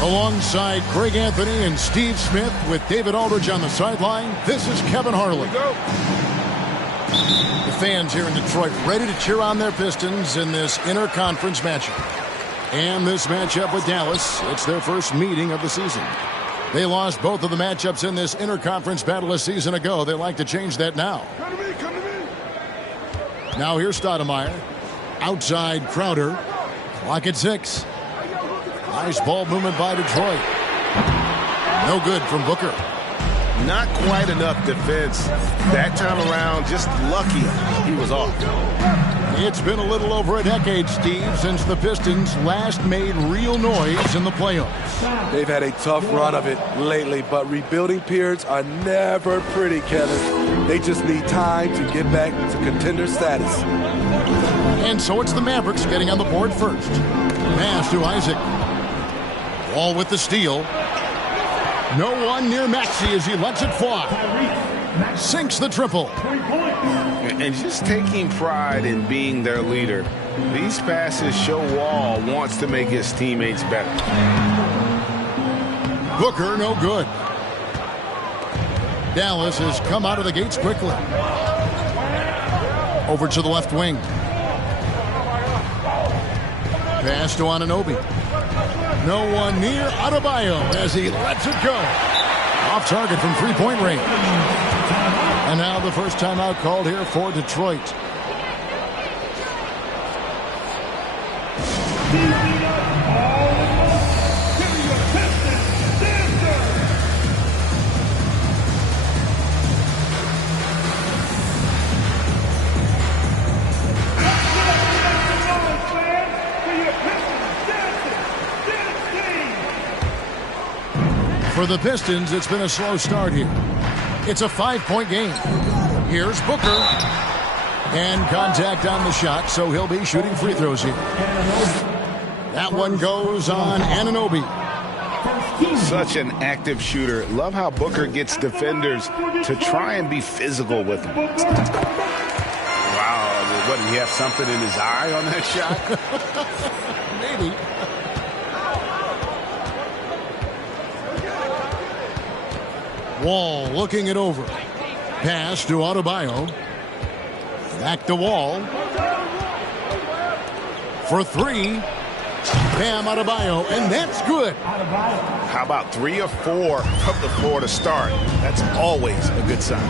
Alongside Greg Anthony and Steve Smith with David Aldridge on the sideline, this is Kevin Harlan. The fans here in Detroit ready to cheer on their Pistons in this interconference matchup. And this matchup with Dallas, it's their first meeting of the season. They lost both of the matchups in this interconference battle a season ago. They like to change that now. Come to me, come to me. Now here's Stoudemire. Outside Crowder. Clock at 6. Nice ball movement by Detroit. No good from Booker. Not quite enough defense. That time around, just lucky he was off. It's been a little over a decade, Steve, since the Pistons last made real noise in the playoffs. They've had a tough run of it lately, but rebuilding periods are never pretty, Kevin. They just need time to get back to contender status. And so it's the Mavericks getting on the board first. Pass to Isaac. Wall with the steal. No one near Maxey as he lets it fly. Sinks the triple. And just taking pride in being their leader. These passes show Wall wants to make his teammates better. Booker, no good. Dallas has come out of the gates quickly. Over to the left wing. Pass to Anunoby. No one near Adebayo as he lets it go. Off target from three-point range. And now the first timeout called here for Detroit. For the Pistons, it's been a slow start here. It's a 5-point game. Here's Booker. And contact on the shot, so he'll be shooting free throws here. That one goes on Anunoby. Such an active shooter. Love how Booker gets defenders to try and be physical with him. Wow, what, did he have something in his eye on that shot? Maybe. Wall looking it over. Pass to Adebayo. Back to Wall. For three. Bam Adebayo, and that's good. How about 3 or 4 from the floor to start? That's always a good sign.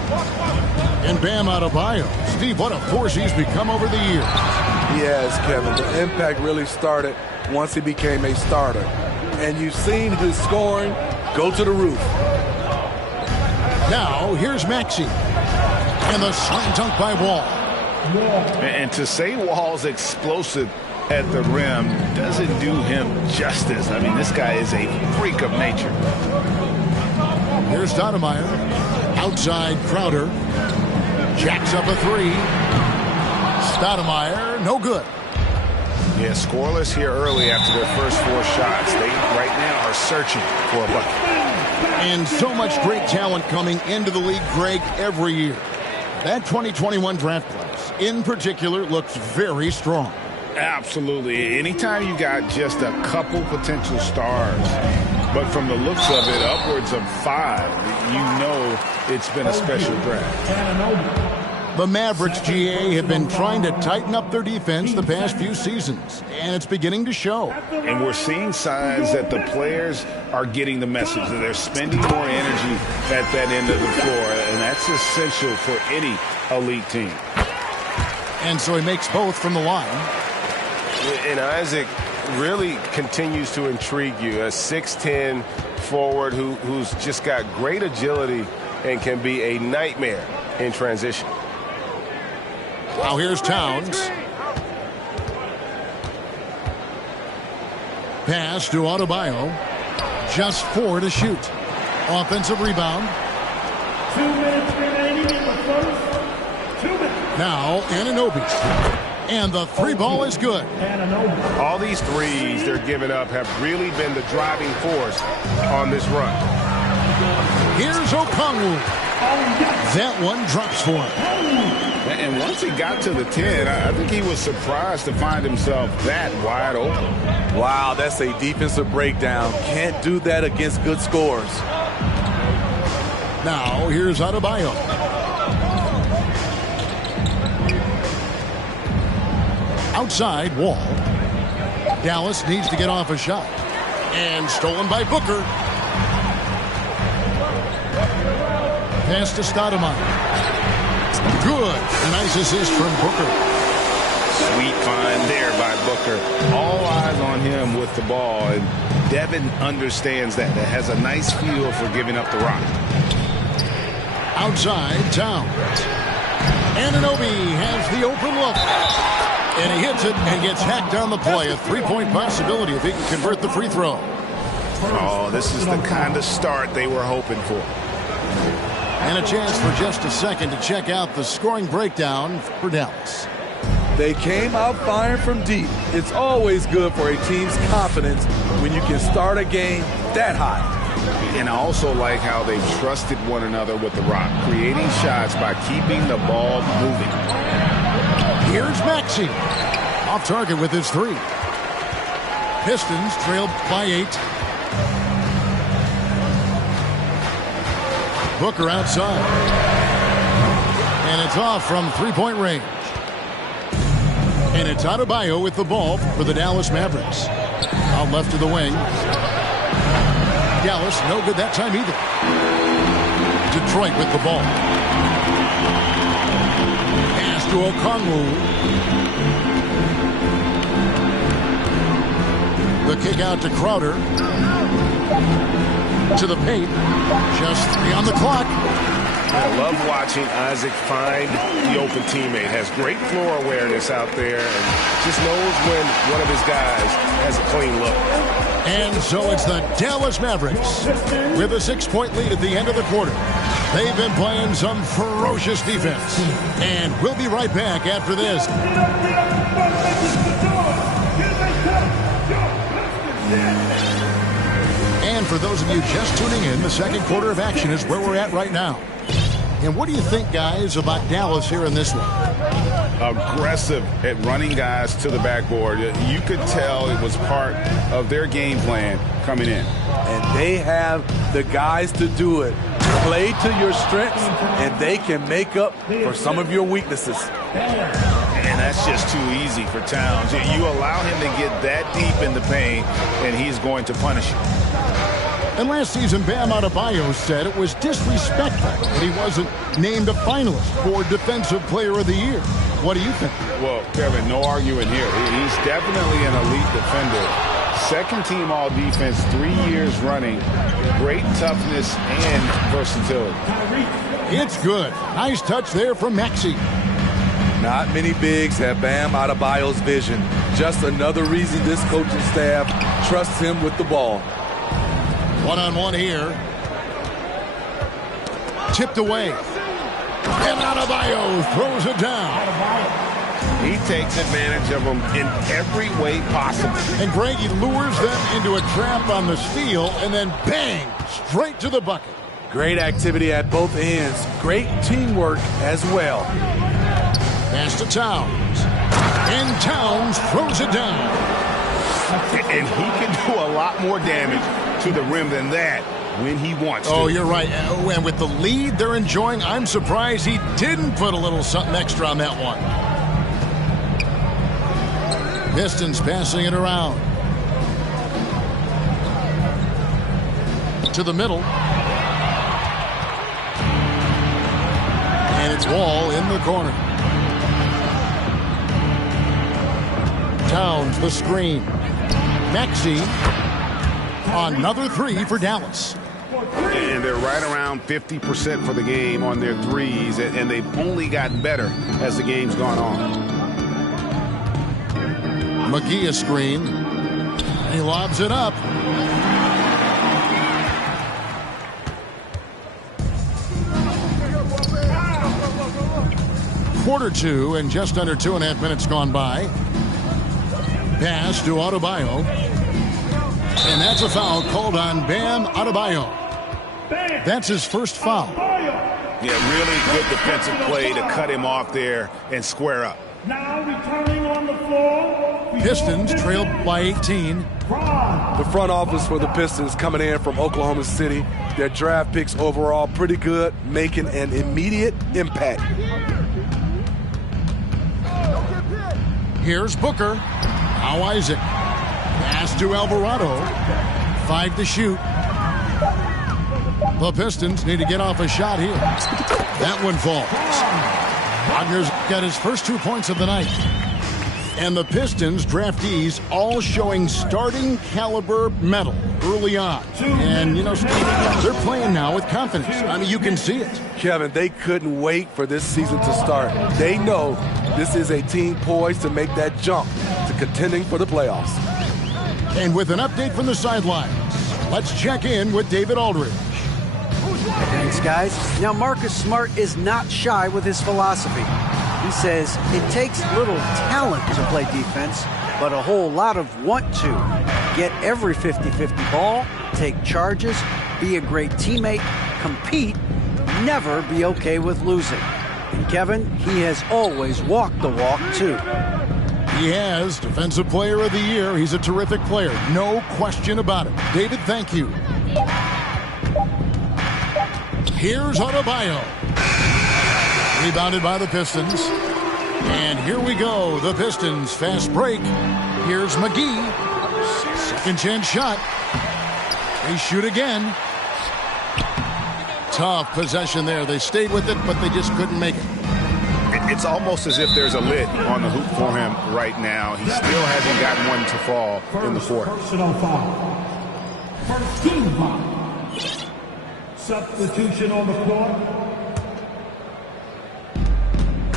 And Bam Adebayo. Steve, what a force he's become over the years. Yes, Kevin. The impact really started once he became a starter. And you've seen his scoring go to the roof. Now, here's Maxey. And the slam dunk by Wall. And to say Wall's explosive at the rim doesn't do him justice. I mean, this guy is a freak of nature. Here's Stoudemire. Outside Crowder. Jacks up a three. Stoudemire, no good. Yeah, scoreless here early after their first 4 shots. They right now are searching for a bucket. And so much great talent coming into the league, Greg, every year. That 2021 draft class, in particular, looks very strong. Absolutely. Anytime you got just a couple potential stars, but from the looks of it, upwards of 5, you know it's been a special draft. The Mavericks, GA, have been trying to tighten up their defense the past few seasons, and it's beginning to show. And we're seeing signs that the players are getting the message that they're spending more energy at that end of the floor, and that's essential for any elite team. And so he makes both from the line. And Isaac really continues to intrigue you. A 6'10", forward who's just got great agility and can be a nightmare in transition. Now here's Towns. Pass to Adebayo. Just 4 to shoot. Offensive rebound. 2 minutes remaining in the first. 2 minutes. Now Anunoby. And the 3 ball is good. All these threes they're giving up have really been the driving force on this run. Here's Okongwu. That one drops for him. And once he got to the 10, I think he was surprised to find himself that wide open. Wow, that's a defensive breakdown. Can't do that against good scores. Now here's Adebayo. Outside Wall. Dallas needs to get off a shot. And stolen by Booker. Pass to Stoudemire. Good. A nice assist from Booker. Sweet find there by Booker. All eyes on him with the ball. And Devin understands that. That has a nice feel for giving up the rock. Outside Towns. Anunoby has the open look. And he hits it and gets hacked on the play. A 3-point possibility if he can convert the free throw. Oh, this is the kind of start they were hoping for. And a chance for just a second to check out the scoring breakdown for Dallas. They came out firing from deep. It's always good for a team's confidence when you can start a game that high. And I also like how they trusted one another with the rock, creating shots by keeping the ball moving. Here's Maxey. Off target with his 3. Pistons trailed by 8. Booker outside. And it's off from 3-point range. And it's Adebayo with the ball for the Dallas Mavericks. Out left to the wing. Dallas no good that time either. Detroit with the ball. Pass to Okongwu. The kick out to Crowder. To the paint. Just 3 on the clock. I love watching Isaac find the open teammate. Has great floor awareness out there and just knows when one of his guys has a clean look. And so it's the Dallas Mavericks with a 6-point lead at the end of the quarter. They've been playing some ferocious defense. And we'll be right back after this. And for those of you just tuning in, the second quarter of action is where we're at right now. And what do you think, guys, about Dallas here in this one? Aggressive at running guys to the backboard. You could tell it was part of their game plan coming in. And they have the guys to do it. Play to your strengths, and they can make up for some of your weaknesses. And that's just too easy for Towns. You allow him to get that deep in the paint, and he's going to punish you. And last season, Bam Adebayo said it was disrespectful that he wasn't named a finalist for Defensive Player of the Year. What do you think? Well, Kevin, no arguing here. He's definitely an elite defender. Second team all defense 3 years running. Great toughness and versatility. It's good. Nice touch there from Maxey. Not many bigs have Bam Adebayo's vision. Just another reason this coaching staff trusts him with the ball. One-on-one here. Tipped away. And Adebayo throws it down. He takes advantage of them in every way possible. And Greg, he lures them into a trap on the steal, and then bang, straight to the bucket. Great activity at both ends. Great teamwork as well. Pass to Towns. And Towns throws it down. And he can do a lot more damage to the rim than that when he wants to. Oh, you're right. And with the lead they're enjoying, I'm surprised he didn't put a little something extra on that one. Pistons passing it around. To the middle. And it's Wall in the corner. Towns the screen. Maxey. Another three for Dallas. And they're right around 50% for the game on their threes, and they've only gotten better as the game's gone on. McGee a screen. He lobs it up. Quarter two and just under 2.5 minutes gone by. Pass to Adebayo. And that's a foul called on Bam Adebayo. That's his first foul. Yeah, really good defensive play to cut him off there and square up. Now returning on the floor. Pistons trailed by 18. The front office for the Pistons coming in from Oklahoma City. Their draft picks overall pretty good, making an immediate impact. Here's Booker. Now Isaac. Pass to Alvarado. 5 to shoot. The Pistons need to get off a shot here. That one falls. Wagner's got his first 2 points of the night. And the Pistons draftees all showing starting caliber metal early on. And, you know, they're playing now with confidence. I mean, you can see it. Kevin, they couldn't wait for this season to start. They know this is a team poised to make that jump to contending for the playoffs. And with an update from the sidelines, let's check in with David Aldridge. Thanks, guys. Now, Marcus Smart is not shy with his philosophy. He says it takes little talent to play defense, but a whole lot of want to. Get every 50-50 ball, take charges, be a great teammate, compete, never be okay with losing. And Kevin, he has always walked the walk, too. He has Defensive Player of the Year. He's a terrific player. No question about it. David, thank you. Here's Adebayo. Rebounded by the Pistons. And here we go. The Pistons fast break. Here's McGee. Second chance shot. They shoot again. Tough possession there. They stayed with it, but they just couldn't make it. It's almost as if there's a lid on the hoop for him right now. He still hasn't gotten one to fall in the fourth. Personal foul. First team foul. Substitution on the court.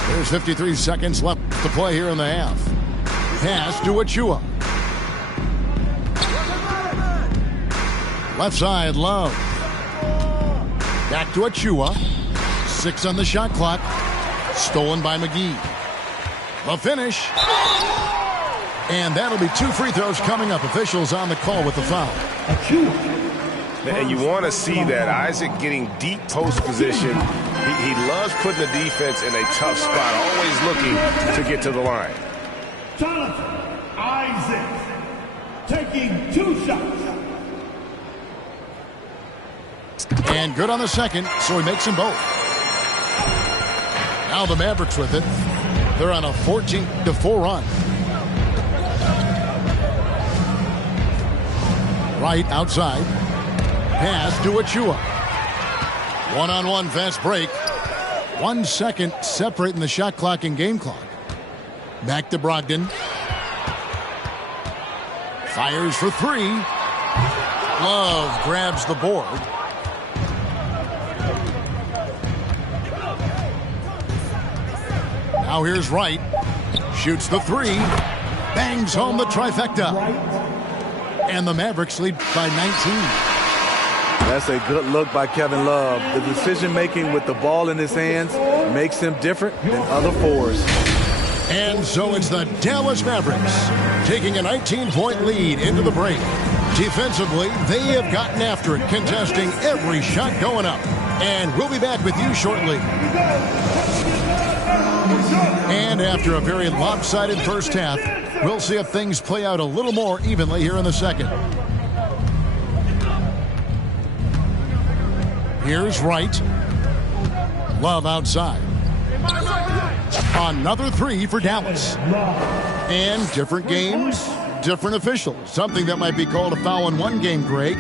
There's 53 seconds left to play here in the half. Pass to Achua. Left side, Love. Back to Achua. 6 on the shot clock. Stolen by McGee. The finish. And that'll be 2 free throws coming up. Officials on the call with the foul. Achua. And you want to see that. Isaac getting deep post position. He loves putting the defense in a tough spot, always looking to get to the line. Jonathan Isaac taking 2 shots. And good on the second, so he makes them both. Now the Mavericks with it. They're on a 14-4 run. Right outside. Pass to Achua. One-on-one fast break. 1 second separating the shot clock and game clock. Back to Brogdon. Fires for 3. Love grabs the board. Now here's Wright. Shoots the 3. Bangs home the trifecta. And the Mavericks lead by 19. That's a good look by Kevin Love. The decision-making with the ball in his hands makes him different than other fours. And so it's the Dallas Mavericks taking a 19-point lead into the break. Defensively, they have gotten after it, contesting every shot going up. And we'll be back with you shortly. And after a very lopsided first half, we'll see if things play out a little more evenly here in the second. Here's Wright. Love outside. Another 3 for Dallas. And different games, different officials. Something that might be called a foul in one game, Greg,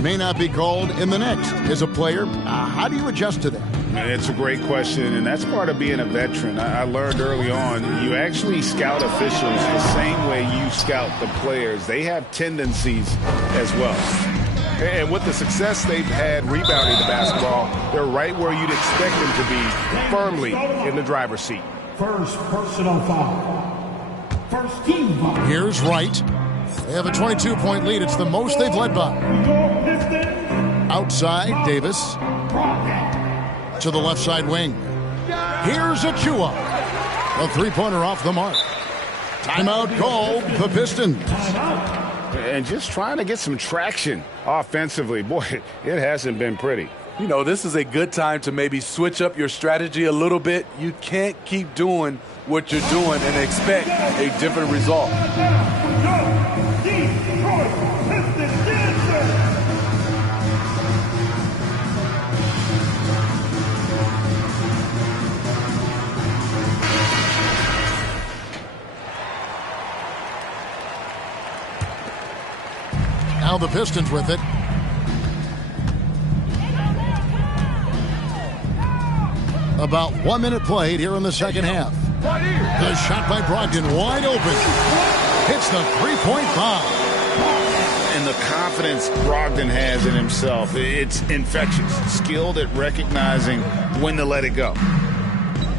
may not be called in the next. As a player, how do you adjust to that? It's a great question, and that's part of being a veteran. I learned early on, you actually scout officials the same way you scout the players. They have tendencies as well. And with the success they've had rebounding the basketball, they're right where you'd expect them to be, firmly in the driver's seat. First personal foul. First team foul. Here's Wright. They have a 22-point lead. It's the most they've led by. Outside, Davis. To the left side wing. Here's Achua. A three-pointer off the mark. Timeout called the Pistons. And just trying to get some traction offensively. Boy, it hasn't been pretty. You know, this is a good time to maybe switch up your strategy a little bit. You can't keep doing what you're doing and expect a different result. Now the Pistons with it. About 1 minute played here in the second half. The shot by Brogdon wide open. Hits the three-point bomb. And the confidence Brogdon has in himself, it's infectious. Skilled at recognizing when to let it go.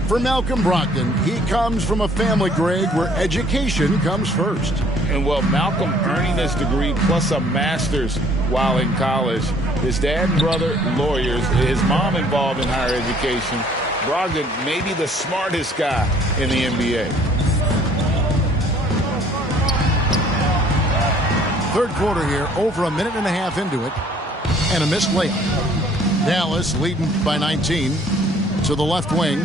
For Malcolm Brogdon, he comes from a family, Greg, where education comes first. And well, Malcolm earning his degree plus a master's while in college. His dad and brother, lawyers. His mom involved in higher education. Brogdon may be the smartest guy in the NBA. Third quarter here, over a minute and a half into it, and a missed layup. Dallas leading by 19 to the left wing.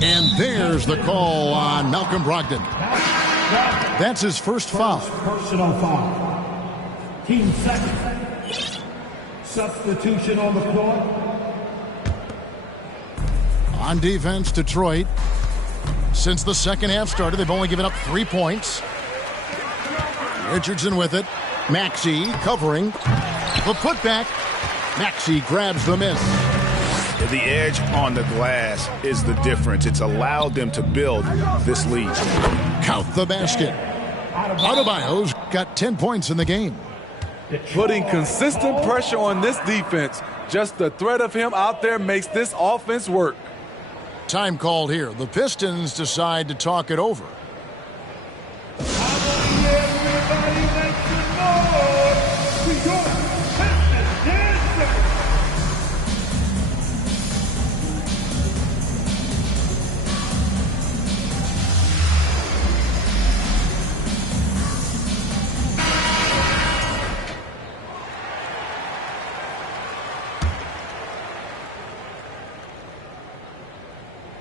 And there's the call on Malcolm Brogdon. That's his first foul. Personal foul. Team second. Substitution on the floor. On defense, Detroit. Since the second half started, they've only given up 3 points. Richardson with it. Maxey covering. The putback. Maxey grabs the miss. The edge on the glass is the difference. It's allowed them to build this lead. Count the basket. Adebayo's got 10 points in the game. Putting consistent pressure on this defense. Just the threat of him out there makes this offense work. Time called here. The Pistons decide to talk it over.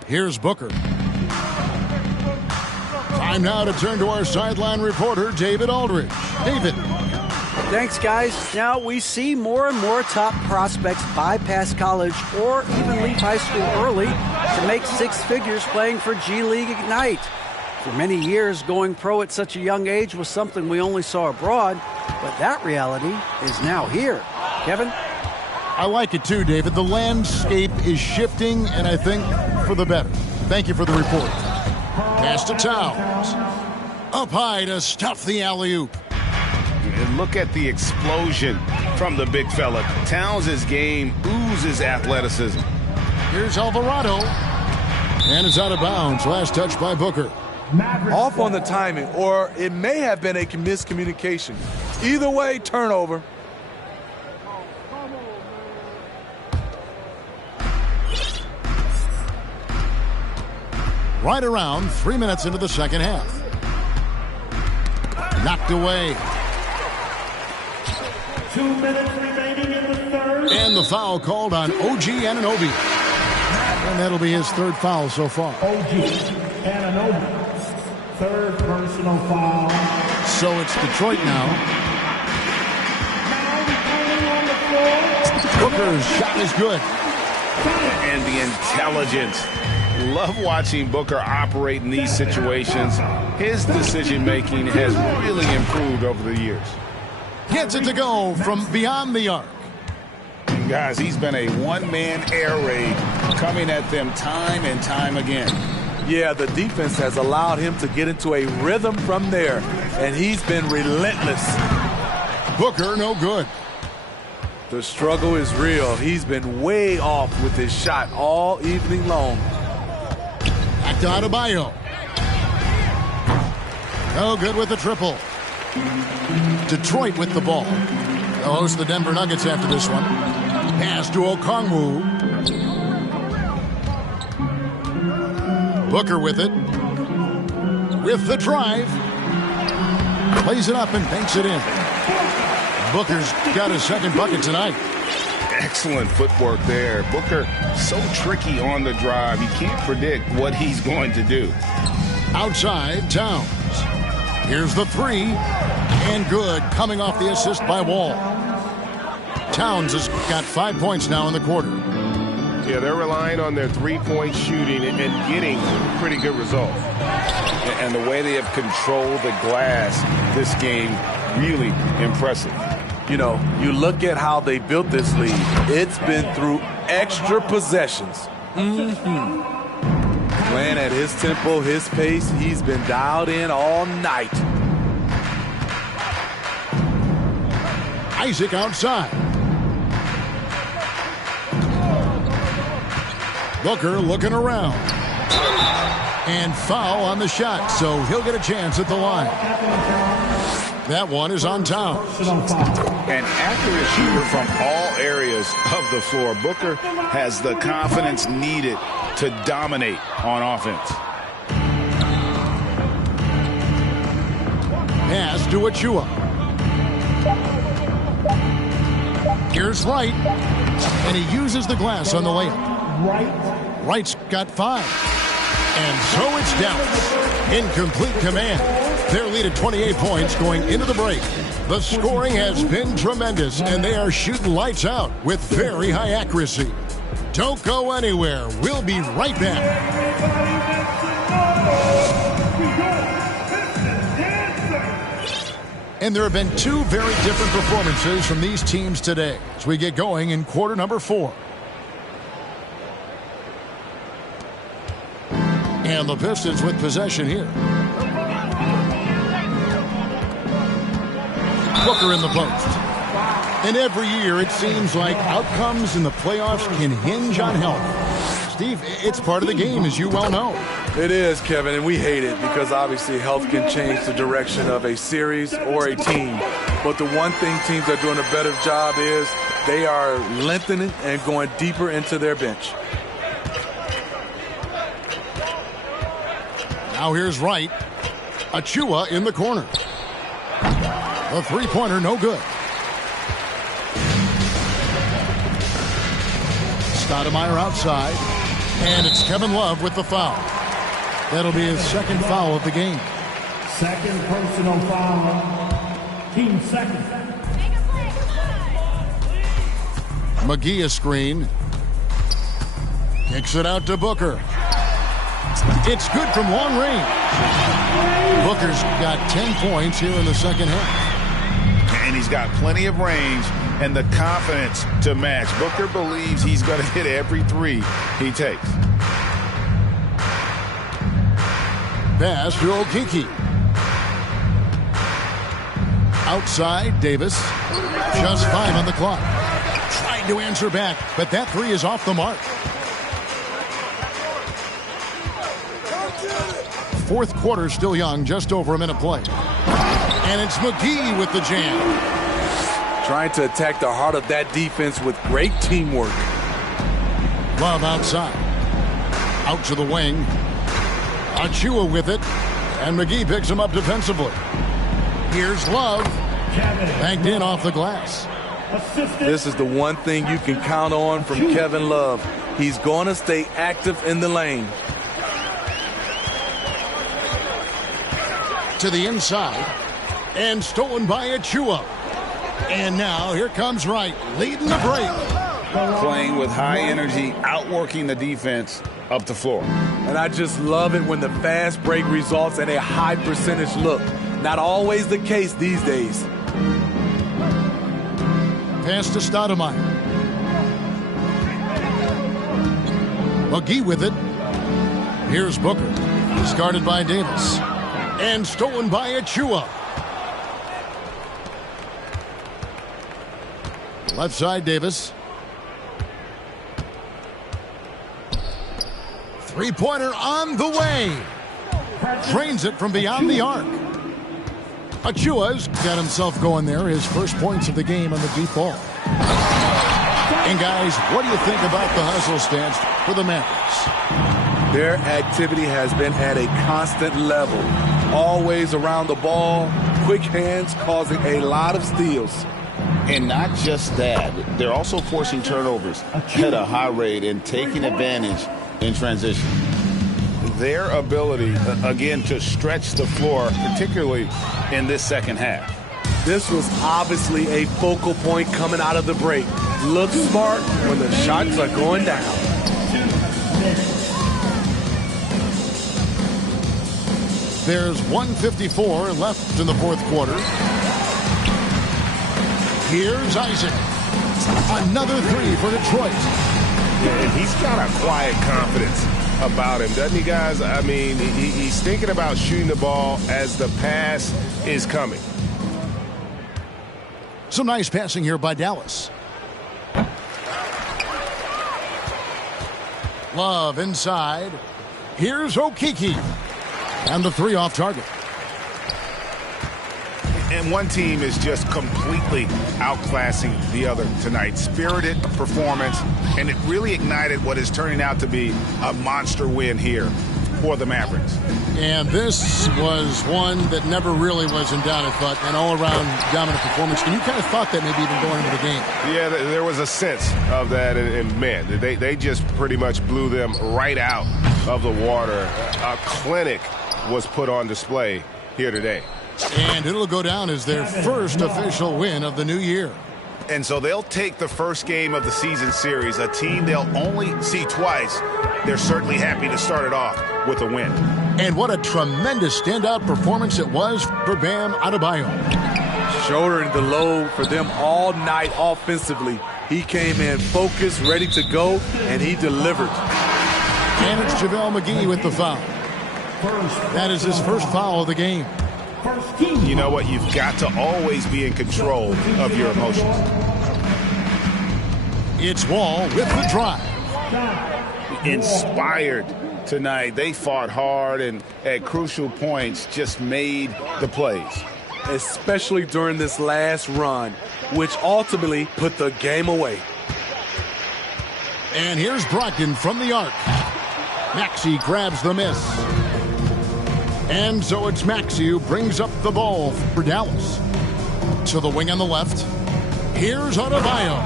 Here's Booker. Time now to turn to our sideline reporter, David Aldridge. David. Thanks, guys. Now we see more and more top prospects bypass college or even leave high school early to make six figures playing for G League Ignite. For many years, going pro at such a young age was something we only saw abroad, but that reality is now here. Kevin? I like it too, David. The landscape is shifting, and I think for the better. Thank you for the report. Pass to Towns. Up high to stuff the alley-oop. And look at the explosion from the big fella. Towns' game oozes athleticism. Here's Alvarado. And it's out of bounds. Last touch by Booker. Off on the timing, or it may have been a miscommunication. Either way, turnover. Right around 3 minutes into the second half. Knocked away. 2 minutes remaining in the third. And the foul called on OG Anunoby. And that'll be his third foul so far. OG Anunoby. Third personal foul. So it's Detroit now. Booker's shot is good. And the intelligence. Love watching Booker operate in these situations. His decision-making has really improved over the years. Gets it to go from beyond the arc. Guys, he's been a one-man air raid coming at them time and time again. Yeah, the defense has allowed him to get into a rhythm from there, and he's been relentless. Booker, no good. The struggle is real. He's been way off with his shot all evening long. Back to Adebayo. No good with the triple. Detroit with the ball. They'll host the Denver Nuggets after this one. Pass to Okongwu. Booker with it. With the drive. Plays it up and banks it in. Booker's got his second bucket tonight. Excellent footwork there. Booker so tricky on the drive. You can't predict what he's going to do. Outside, Towns. Here's the three. And good, coming off the assist by Wall. Towns has got 5 points now in the quarter. Yeah, they're relying on their three-point shooting and getting pretty good results. And the way they have controlled the glass this game, really impressive. You know, you look at how they built this lead. It's been through extra possessions. Playing at his tempo, his pace, he's been dialed in all night. Isaac outside. Booker looking around. And foul on the shot, so he'll get a chance at the line. That one is on Towns. An accurate shooter from all areas of the floor. Booker has the confidence needed to dominate on offense. Pass to Achua. Here's Wright. And he uses the glass on the layup. Wright's got 5. And so it's Dallas. In complete command. Their lead at 28 points going into the break. The scoring has been tremendous, and they are shooting lights out with very high accuracy. Don't go anywhere. We'll be right back. And there have been 2 very different performances from these teams today as we get going in quarter number 4. And the Pistons with possession here. Booker in the post. And every year it seems like outcomes in the playoffs can hinge on health. Steve, it's part of the game, as you well know. It is, Kevin, and we hate it because obviously health can change the direction of a series or a team. But the one thing teams are doing a better job is they are lengthening and going deeper into their bench. Now here's Wright. Achua in the corner. The three-pointer, no good. Stoudemire outside. And it's Kevin Love with the foul. That'll be his second foul of the game. Second personal foul. Team second. McGee a screen. Kicks it out to Booker. It's good from long range. Booker's got 10 points here in the second half. And he's got plenty of range and the confidence to match. Booker believes he's going to hit every three he takes. Pass to Okeke. Outside, Davis. Just 5 on the clock. Trying to answer back, but that three is off the mark. Fourth quarter still young, just over a minute play. And it's McGee with the jam. Trying to attack the heart of that defense with great teamwork. Love outside. Out to the wing. Achua with it. And McGee picks him up defensively. Here's Love. Banked in off the glass. This is the one thing you can count on from Kevin Love. He's going to stay active in the lane. To the inside. And stolen by Achua. And now here comes Wright, leading the break. Playing with high energy, outworking the defense up the floor. And I just love it when the fast break results in a high percentage look. Not always the case these days. Pass to Stoudemire. McGee with it. Here's Booker. Discarded by Davis. And stolen by Achua. Left side, Davis. Three-pointer on the way. Drains it from beyond the arc. Achua's got himself going there. His first points of the game on the deep ball. And guys, what do you think about the hustle stance for the Mavericks? Their activity has been at a constant level. Always around the ball. Quick hands causing a lot of steals. And not just that, they're also forcing turnovers at a high rate and taking advantage in transition. Their ability, again, to stretch the floor, particularly in this second half. This was obviously a focal point coming out of the break. Look smart when the shots are going down. There's 1:54 left in the fourth quarter. Here's Isaac. Another three for Detroit. And he's got a quiet confidence about him, doesn't he, guys? I mean, he's thinking about shooting the ball as the pass is coming. Some nice passing here by Dallas. Love inside. Here's Okeke. And the three off target. And one team is just completely outclassing the other tonight. Spirited performance, and it really ignited what is turning out to be a monster win here for the Mavericks. And this was one that never really was in doubt, I thought, an all-around dominant performance. And you kind of thought that maybe even going into the game. Yeah, there was a sense of that, and man, they just pretty much blew them right out of the water. A clinic was put on display here today. And it'll go down as their first official win of the new year. And so they'll take the first game of the season series, a team they'll only see twice. They're certainly happy to start it off with a win. And what a tremendous standout performance it was for Bam Adebayo. Shouldering the load for them all night offensively. He came in focused, ready to go, and he delivered. And it's JaVale McGee with the foul. That is his first foul of the game. You know what? You've got to always be in control of your emotions. It's Wall with the drive. Inspired tonight. They fought hard and at crucial points just made the plays. Especially during this last run, which ultimately put the game away. And here's Brogdon from the arc. Maxey grabs the miss. And so it's Maxey who brings up the ball for Dallas. To the wing on the left. Here's Adebayo.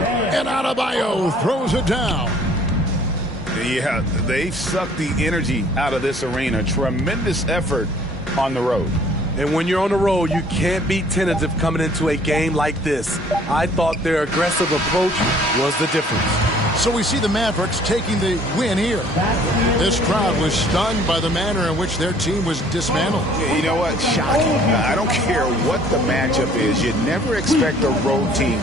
And Adebayo throws it down. Yeah, they've sucked the energy out of this arena. Tremendous effort on the road. And when you're on the road, you can't be tentative coming into a game like this. I thought their aggressive approach was the difference. So we see the Mavericks taking the win here. This crowd was stunned by the manner in which their team was dismantled. You know what? Shocking. I don't care what the matchup is. You never expect a road team